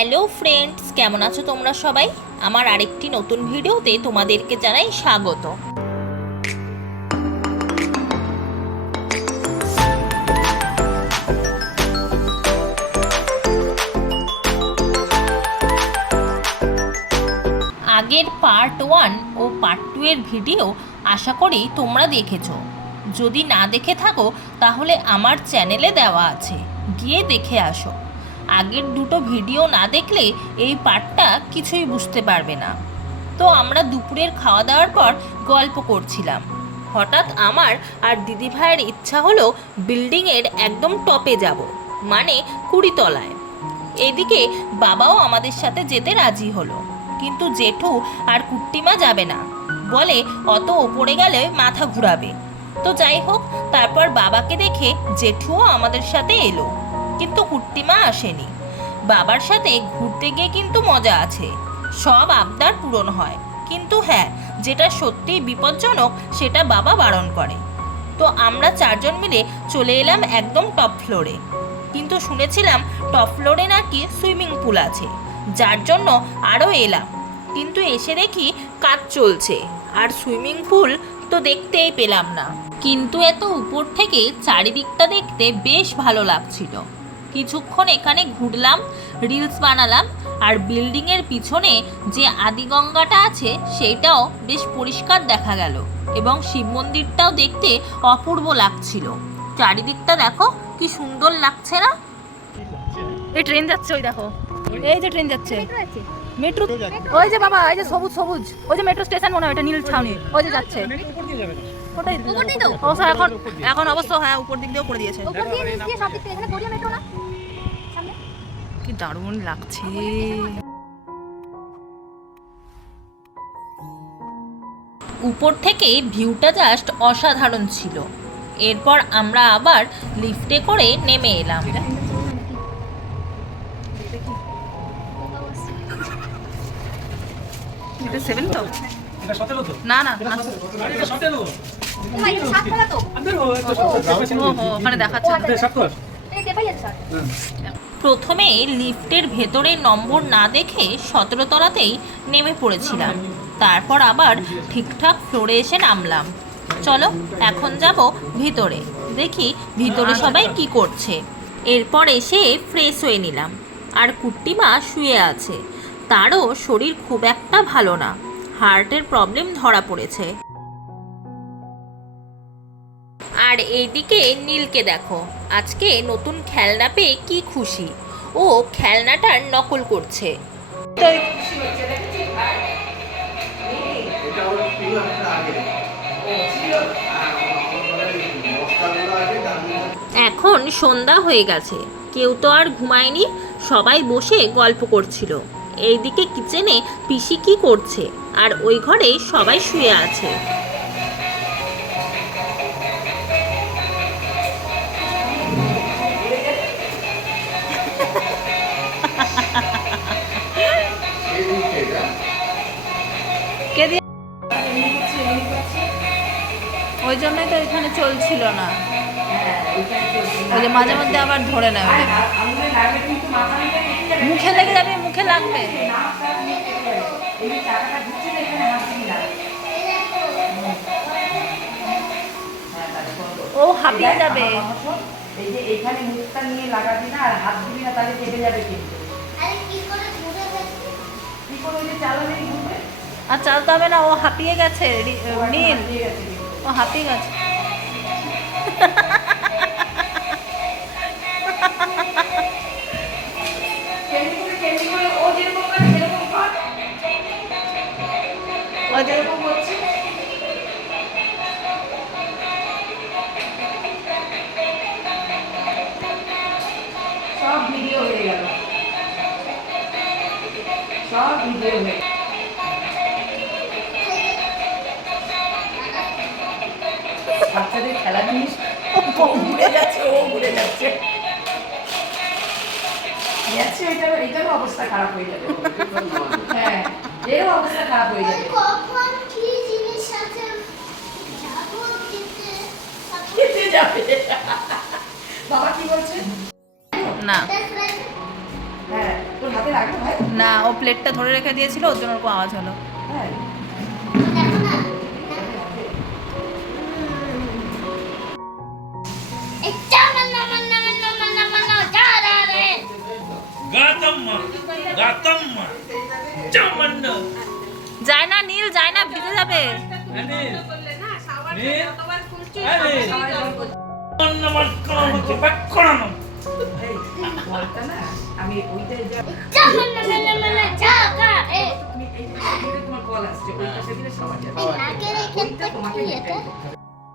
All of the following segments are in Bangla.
হ্যালো ফ্রেন্ডস, কেমন আছো তোমরা সবাই? আমার আরেকটি নতুন ভিডিওতে তোমাদেরকে জানাই স্বাগত। আগের পার্ট 1 ও পার্ট 2 এর ভিডিও আশা করি তোমরা দেখেছো। যদি না দেখে থাকো তাহলে আমার চ্যানেলে দেওয়া আছে, গিয়ে দেখে আসো। আগের দুটো ভিডিও না দেখলে এই পার্টটা কিছুই বুঝতে পারবে না। তো আমরা দুপুরের খাওয়া দাওয়ার পর গল্প করছিলাম। হঠাৎ আমার আর দিদি ভাইয়ের ইচ্ছা হলো বিল্ডিংয়ের একদম টপে যাব, মানে 20 তলায়। এদিকে বাবাও আমাদের সাথে যেতে রাজি হলো, কিন্তু জেঠু আর কুট্টিমা যাবে না, বলে অত ওপরে গেলে মাথা ঘুরাবে। তো যাই হোক, তারপর বাবাকে দেখে জেঠুও আমাদের সাথে এলো, কিন্তু কুট্টিমা আসেনি। বাবার সাথে ঘুরতে গিয়ে কিন্তু মজা আছে, সব আবদার পূরণ হয়, কিন্তু হ্যাঁ, যেটা সত্যিই বিপজ্জনক সেটা বাবা বারণ করে। তো আমরা চারজন মিলে চলে এলাম একদম টপ ফ্লোরে, কিন্তু শুনেছিলাম টপ ফ্লোরে নাকি সুইমিং পুল আছে, যার জন্য আরও এলাম। কিন্তু এসে দেখি কাজ চলছে, আর সুইমিং পুল তো দেখতেই পেলাম না। কিন্তু এত উপর থেকে চারিদিকটা দেখতে বেশ ভালো লাগছিল। কিছুক্ষণ এখানে ঘুরলাম, রিলস বানালাম, আর বিল্ডিংয়ের পিছনে যে আদিগঙ্গাটা আছে সেইটাও বেশ পরিষ্কার দেখা গেল, এবং শিব মন্দিরটাও দেখতে অপূর্ব লাগছিল। চারিদিকটা দেখো কি সুন্দর লাগছে না? এই ট্রেন যাচ্ছে, ওই দেখো, এই যে ট্রেন যাচ্ছে, মেট্রো। ওই যে বাবা, এই যে সবুজ সবুজ, ওই যে মেট্রো স্টেশন মনে হয়, ওটা নীল ছাউনি, ওই যে যাচ্ছে। এখন অবশ্য হ্যাঁ, উপর দিক দিয়েও করে দিয়েছে। কি দারুণ লাগছে। উপর থেকে ভিউটা জাস্ট অসাধারণ ছিল। এরপর আমরা আবার লিফটে করে নেমে এলাম। না না, ওখানে দেখাচ্ছে। প্রথমে লিফটের ভেতরে নম্বর না দেখে 17 তলাতেই নেমে পড়েছিলাম, তারপর আবার ঠিকঠাক ফ্লোরে এসে নামলাম। চলো এখন যাব ভিতরে, দেখি ভিতরে সবাই কি করছে। এরপর এসে ফ্রেশ হয়ে নিলাম, আর কুট্টিমা শুয়ে আছে, তারও শরীর খুব একটা ভালো না, হার্টের প্রবলেম ধরা পড়েছে। আর এইদিকে নীলকে দেখো, আজকে নতুন খেলনা পেয়ে কি খুশি, ও খেলনাটার নকল করছে। এখন সন্ধ্যা হয়ে গেছে, কেউ তো আর ঘুমায়নি, সবাই বসে গল্প করছিল। এইদিকে কিচেনে পিসি কি করছে, আর ওই ঘরে সবাই শুয়ে আছে। ওই জন্যই তো এখানে চলছিল না, ওই যে মাঝে মধ্যে আবার ধরে নেয়, মুখে লেগে যাবে, মুখে লাগবে। ও হাঁপিয়ে যাবে। এই যে এখানে মুখটা নিয়ে লাগাবি না, আর হাত দিবি না, তাহলে কেটে যাবে কিন্তু। কি করে ওই যে চালালেই ঘুরবে? আর চালতে হবে না, ও হাঁপিয়ে গেছে। নীল, ও হাঁপিয়ে গেছে। ও যেরকম করছে সব ভিডিও হয়ে গেল, সব ভিডিও হয়ে গেল। বাচ্চাদের খেলা জিনিস, ও ঘুরে যাচ্ছে, ও ঘুরে যাচ্ছে, এইটারও অবস্থা খারাপ হয়ে যাবে। হ্যাঁ, এরও অবস্থা খারাপ হয়ে যাবে। খেতে যাবে। বাবা কি বলছে? না, হ্যাঁ তোর হাতে রাখো ভাই। না, ও প্লেটটা ধরে রেখে দিয়েছিল, ওর জন্য ওরকম আওয়াজ হলো। হ্যাঁ Gatamma, Gatamma, Jamanda. যায় না নীল, যায় না, ভিজে যাবে। Anil, Anil, এই বলটা না আমি ওইটাই যা তুমি এই পাশে তোমার কল আসছে ওই পাশে দিলে সবার যাবে ওইটা তোমাকে নিতে হবে।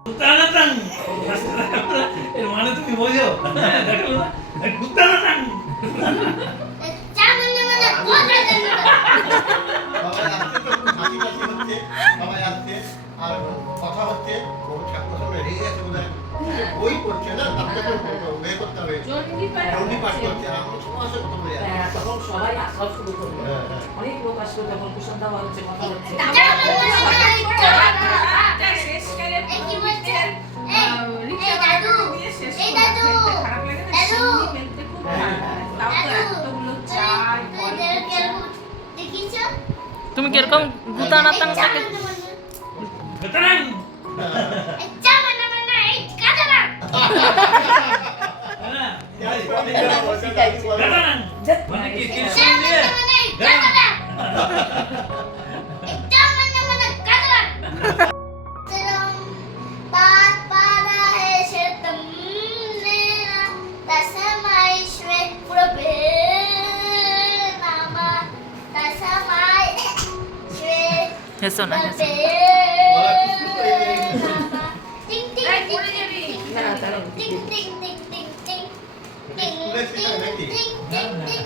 Gutanatan. এর মানে তুমি বোঝো? দেখো না? Gutanatan. সবাই আসছে আর কথা হচ্ছে ও ঠাকুর সামনে রেগে গেছে বোধহয় বই পড়ছে না তাকে বের করতে হবে চণ্ডী পাঠ করছে আর আমরা সবার সাথে কথা বলে হ্যাঁ, তখন সবাই আসাও শুরু করলো হ্যাঁ, হ্যাঁ। অনেক লোক আসলো তখন কুসুম দেওয়া হচ্ছে কথা হচ্ছে তুমি কিরকম গুতানাতান থাকে? Gutanatan. Gutanatan. মানে কি কৃষ্ণ দিয়ে? হেসো না, হেসো।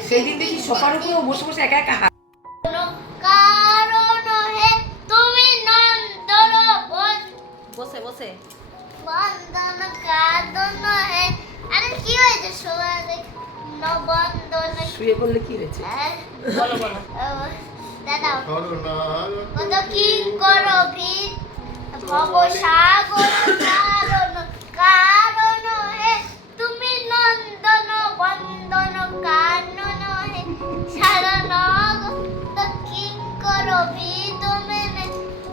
সেই দিন দেখি সোফার উপরে ও বসে বসে একা একা বসে বসে শুয়ে পড়লে কি হয়েছে বলো বলো। দাদাও করুণার কত কি করো ভিড় ভব সাগর কারণ কারণ হে তুমি নন্দন বন্দন কানন হে সারণ তো কি করো ভিড় তুমি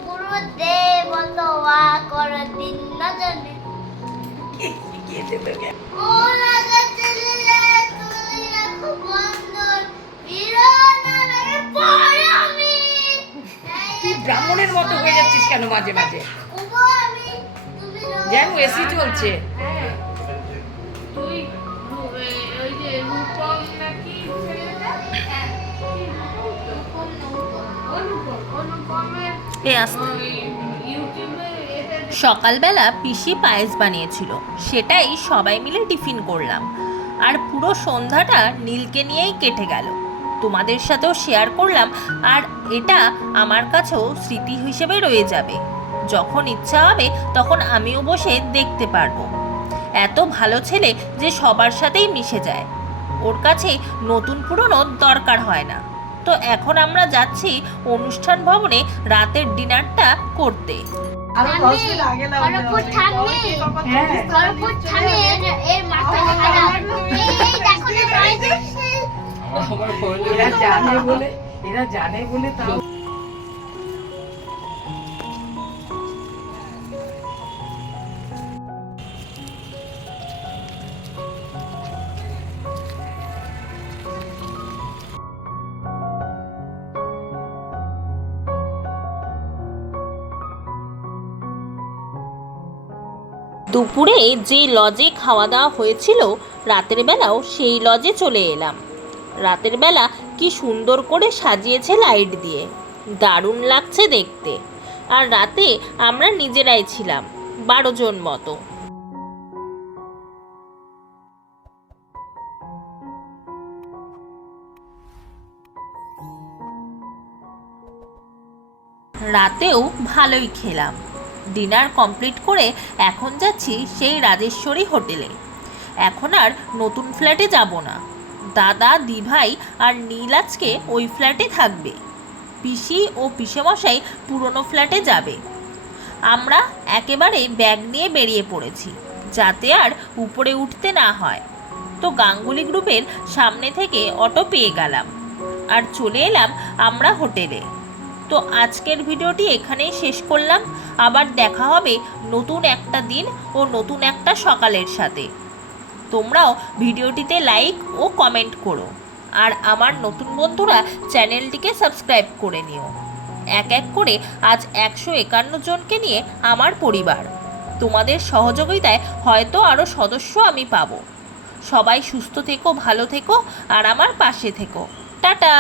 গুরুদেব তোয়া কর দিন নজনে ও লাগাতে তুই রাখো বন্দন বীরনারে পড়ে আমি তুই ব্রাহ্মণের মতো হয়ে যাচ্ছিস কেন মাঝে মাঝে যেন এসি চলছে তুই ওই যে রূপম নাকি ছেলেটা অনুপমের এ আসতে। ওই ইউটিউবে এটা সকালবেলা পিসি পায়েস বানিয়েছিল, সেটাই সবাই মিলে টিফিন করলাম। আর পুরো সন্ধ্যাটা নীলকে নিয়েই কেটে গেল। তোমাদের সাথেও শেয়ার করলাম, আর এটা আমার কাছেও স্মৃতি হিসেবে রয়ে যাবে। যখন ইচ্ছা হবে তখন আমিও বসে দেখতে পারবো। এত ভালো ছেলে যে সবার সাথেই মিশে যায়, ওর কাছে নতুন পুরনো দরকার হয় না। তো এখন আমরা যাচ্ছি অনুষ্ঠান ভবনে রাতের ডিনারটা করতে। খড়গপুর থামনে খড়গপুর থামনে এর মাথা খারাপ এই দেখো না ভয় দিচ্ছে এরা জানে বলে তাও দুপুরে যে লজে খাওয়া দাওয়া হয়েছিল, রাতের বেলাও সেই লজে চলে এলাম। রাতের বেলা কি সুন্দর করে সাজিয়েছে লাইট দিয়ে, দারুণ লাগছে দেখতে। আর রাতে আমরা নিজেরাই ছিলাম 12 জন মতো। রাতেও ভালোই খেলাম। ডিনার কমপ্লিট করে এখন যাচ্ছি সেই রাজেশ্বরী হোটেলে। এখন আর নতুন ফ্ল্যাটে যাব না, দাদা দিভাই আর নীল আজকে ওই ফ্ল্যাটে থাকবে। পিসি ও পিসেমশাই পুরনো ফ্ল্যাটে যাবে। আমরা একেবারে ব্যাগ নিয়ে বেরিয়ে পড়েছি, যাতে আর উপরে উঠতে না হয়। তো তো গাঙ্গুলি গ্রুপের সামনে থেকে অটো পেয়ে গেলাম আর চলে এলাম আমরা হোটেলে। তো আজকের ভিডিওটি এখানেই শেষ করলাম। আবার দেখা হবে নতুন একটা দিন ও নতুন একটা সকালের সাথে। তোমরাও ভিডিওটিতে লাইক ও কমেন্ট করো আর আমার নতুন বন্ধুরা চ্যানেলটিকে সাবস্ক্রাইব করে নিও। এক এক করে আজ 151 জনকে নিয়ে আমার পরিবার। তোমাদের সহযোগিতায় হয়তো আরও সদস্য আমি পাবো। সবাই সুস্থ থেকো, ভালো থেকো আর আমার পাশে থেকো। টাটা।